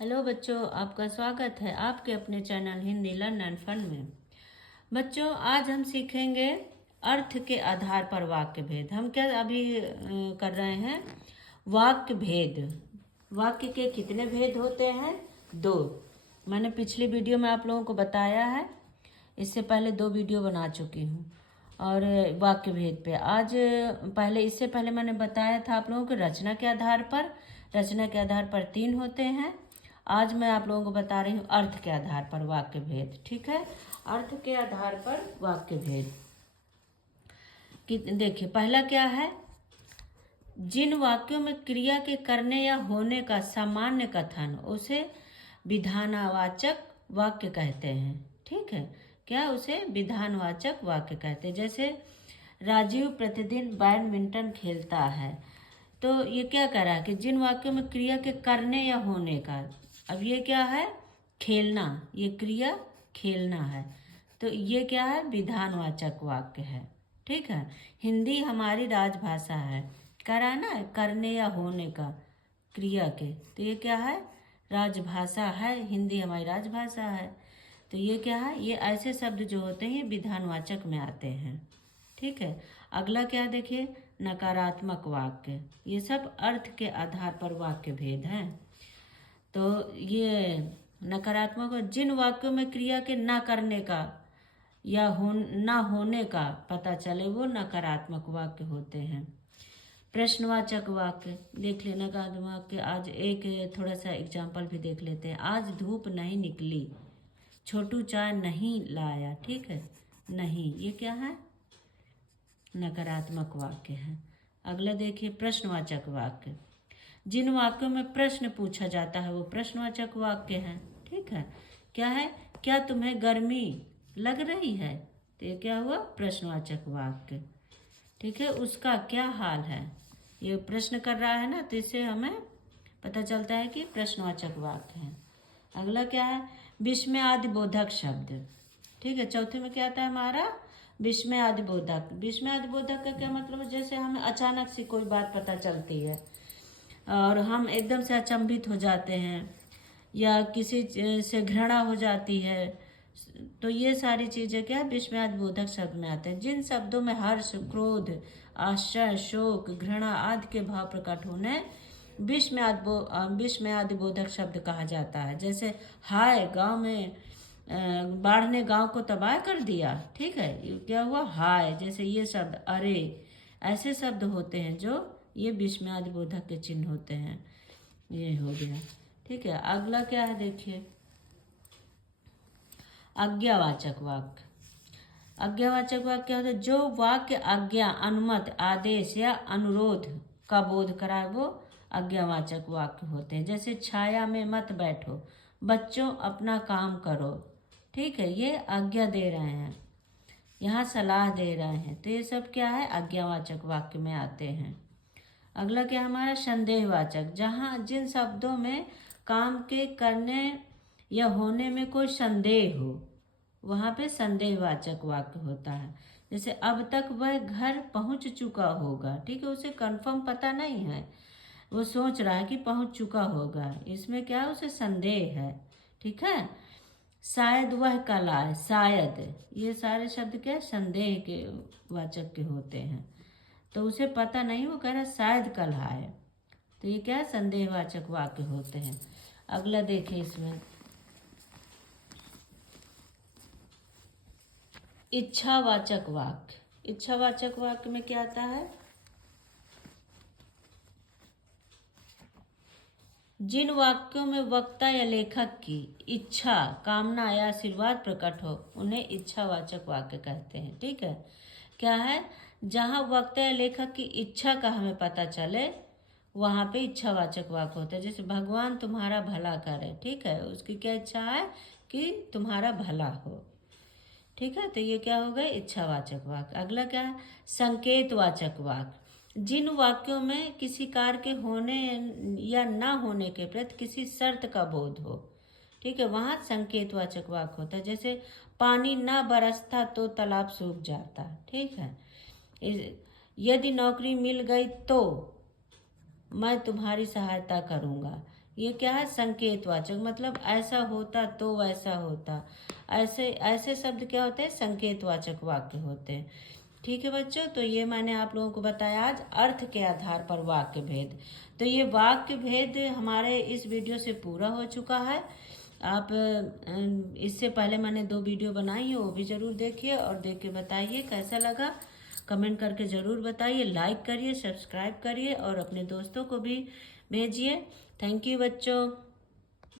Hello बच्चों, आपका स्वागत है आपके अपने channel Hindi learn and fun में। बच्चों, आज हम सीखेंगे अर्थ के आधार पर वाक्य भेद। हम क्या अभी कर रहे हैं? वाक्य भेद। वाक्य के कितने भेद होते हैं? 2। मैंने पिछली वीडियो में आप लोगों को बताया है। इससे पहले 2 वीडियो बना चुकी हूँ और वाक्य भेद पे आज इससे पहले मैंने बताया था आप लोगों को रचना के आधार पर। रचना के आधार पर 3 होते हैं। आज मैं आप लोगों को बता रही हूँ अर्थ के आधार पर वाक्य भेद। ठीक है, अर्थ के आधार पर वाक्य भेद कि देखिए, पहला क्या है? जिन वाक्यों में क्रिया के करने या होने का सामान्य कथन उसे विधानवाचक वाक्य कहते हैं। ठीक है, क्या उसे विधानवाचक वाक्य कहते हैं? जैसे राजीव प्रतिदिन बैडमिंटन खेलता है। तो ये क्या कह रहा है कि जिन वाक्यों में क्रिया के करने या होने का, अब ये क्या है? खेलना, ये क्रिया खेलना है, तो ये क्या है? विधानवाचक वाक्य है। ठीक है, हिंदी हमारी राजभाषा है। कह रहा है ना, करने या होने का क्रिया के, तो ये क्या है? राजभाषा है, हिंदी हमारी राजभाषा है। तो ये क्या है? ये ऐसे शब्द जो होते हैं विधानवाचक में आते हैं। ठीक है, अगला क्या देखिए? नकारात्मक वाक्य। ये सब अर्थ के आधार पर वाक्य भेद हैं। तो ये नकारात्मक, जिन वाक्यों में क्रिया के ना करने का या ना होने का पता चले वो नकारात्मक वाक्य होते हैं। प्रश्नवाचक वाक्य देख लेना का वाक्य। आज एक थोड़ा सा एग्जाम्पल भी देख लेते हैं। आज धूप नहीं निकली, छोटू चाय नहीं लाया। ठीक है, नहीं, ये क्या है? नकारात्मक वाक्य है। अगला देखिए, प्रश्नवाचक वाक्य। जिन वाक्यों में प्रश्न पूछा जाता है वो प्रश्नवाचक वाक्य है। ठीक है, क्या है? क्या तुम्हें गर्मी लग रही है? तो ये क्या हुआ? प्रश्नवाचक वाक्य। ठीक है, उसका क्या हाल है? ये प्रश्न कर रहा है ना, तो इससे हमें पता चलता है कि प्रश्नवाचक वाक्य है। अगला क्या है? विस्मयादिबोधक शब्द। ठीक है, चौथे में क्या आता है हमारा? विस्मयादिबोधक। विस्मयादिबोधक का क्या मतलब है? जैसे हमें अचानक से कोई बात पता चलती है और हम एकदम से अचंभित हो जाते हैं या किसी से घृणा हो जाती है, तो ये सारी चीज़ें क्या है? विस्मयादिबोधक शब्द में आते हैं। जिन शब्दों में हर्ष, क्रोध, आश्चर्य, शोक, घृणा आदि के भाव प्रकट होने विस्मयादिबोधक शब्द कहा जाता है। जैसे हाय, गांव में बाढ़ ने गांव को तबाह कर दिया। ठीक है, ये क्या हुआ? हाय। जैसे ये शब्द, अरे, ऐसे शब्द होते हैं जो ये विस्मयादिबोधक के चिन्ह होते हैं। ये हो गया। ठीक है, अगला क्या है देखिए? आज्ञावाचक वाक्य। आज्ञावाचक वाक्य क्या होता है? जो वाक्य आज्ञा, अनुमति, आदेश या अनुरोध का बोध कराए वो आज्ञावाचक वाक्य होते हैं। जैसे छाया में मत बैठो, बच्चों अपना काम करो। ठीक है, ये आज्ञा दे रहे हैं, यहाँ सलाह दे रहे हैं, तो ये सब क्या है? आज्ञावाचक वाक्य में आते हैं। अगला क्या हमारा? संदेहवाचक। जहाँ जिन शब्दों में काम के करने या होने में कोई संदेह हो वहाँ पे संदेहवाचक वाक्य होता है। जैसे अब तक वह घर पहुँच चुका होगा। ठीक है, उसे कंफर्म पता नहीं है, वो सोच रहा है कि पहुँच चुका होगा, इसमें क्या है? उसे संदेह है। ठीक है, शायद वह कल आए, शायद, ये सारे शब्द क्या? संदेह के वाचक के होते हैं। तो उसे पता नहीं, वो कह रहा शायद कल आए, तो ये क्या है? संदेहवाचक वाक्य होते हैं। अगला देखें इसमें, इच्छावाचक वाक्य। इच्छावाचक वाक्य में क्या आता है? जिन वाक्यों में वक्ता या लेखक की इच्छा, कामना या आशीर्वाद प्रकट हो उन्हें इच्छावाचक वाक्य कहते हैं। ठीक है, क्या है? जहाँ वक्ता या लेखक की इच्छा का हमें पता चले वहाँ पे इच्छावाचक वाक्य होता है। जैसे भगवान तुम्हारा भला करे। ठीक है, उसकी क्या इच्छा है? कि तुम्हारा भला हो। ठीक है, तो ये क्या हो गए? इच्छावाचक वाक्य। अगला क्या है? संकेतवाचक वाक्य। जिन वाक्यों में किसी कार्य के होने या ना होने के प्रति किसी शर्त का बोध हो। ठीक है, वहाँ संकेतवाचक वाक्य होता है। जैसे पानी ना बरसता तो तालाब सूख जाता। ठीक है, यदि नौकरी मिल गई तो मैं तुम्हारी सहायता करूँगा। ये क्या है? संकेतवाचक, मतलब ऐसा होता तो वैसा होता, ऐसे ऐसे शब्द क्या होते हैं? संकेतवाचक वाक्य होते हैं। ठीक है बच्चों, तो ये मैंने आप लोगों को बताया आज अर्थ के आधार पर वाक्य भेद। तो ये वाक्य भेद हमारे इस वीडियो से पूरा हो चुका है। आप इससे पहले मैंने 2 वीडियो बनाई है, वो भी ज़रूर देखिए और देख के बताइए कैसा लगा। कमेंट करके ज़रूर बताइए, लाइक करिए, सब्सक्राइब करिए और अपने दोस्तों को भी भेजिए। थैंक यू बच्चों।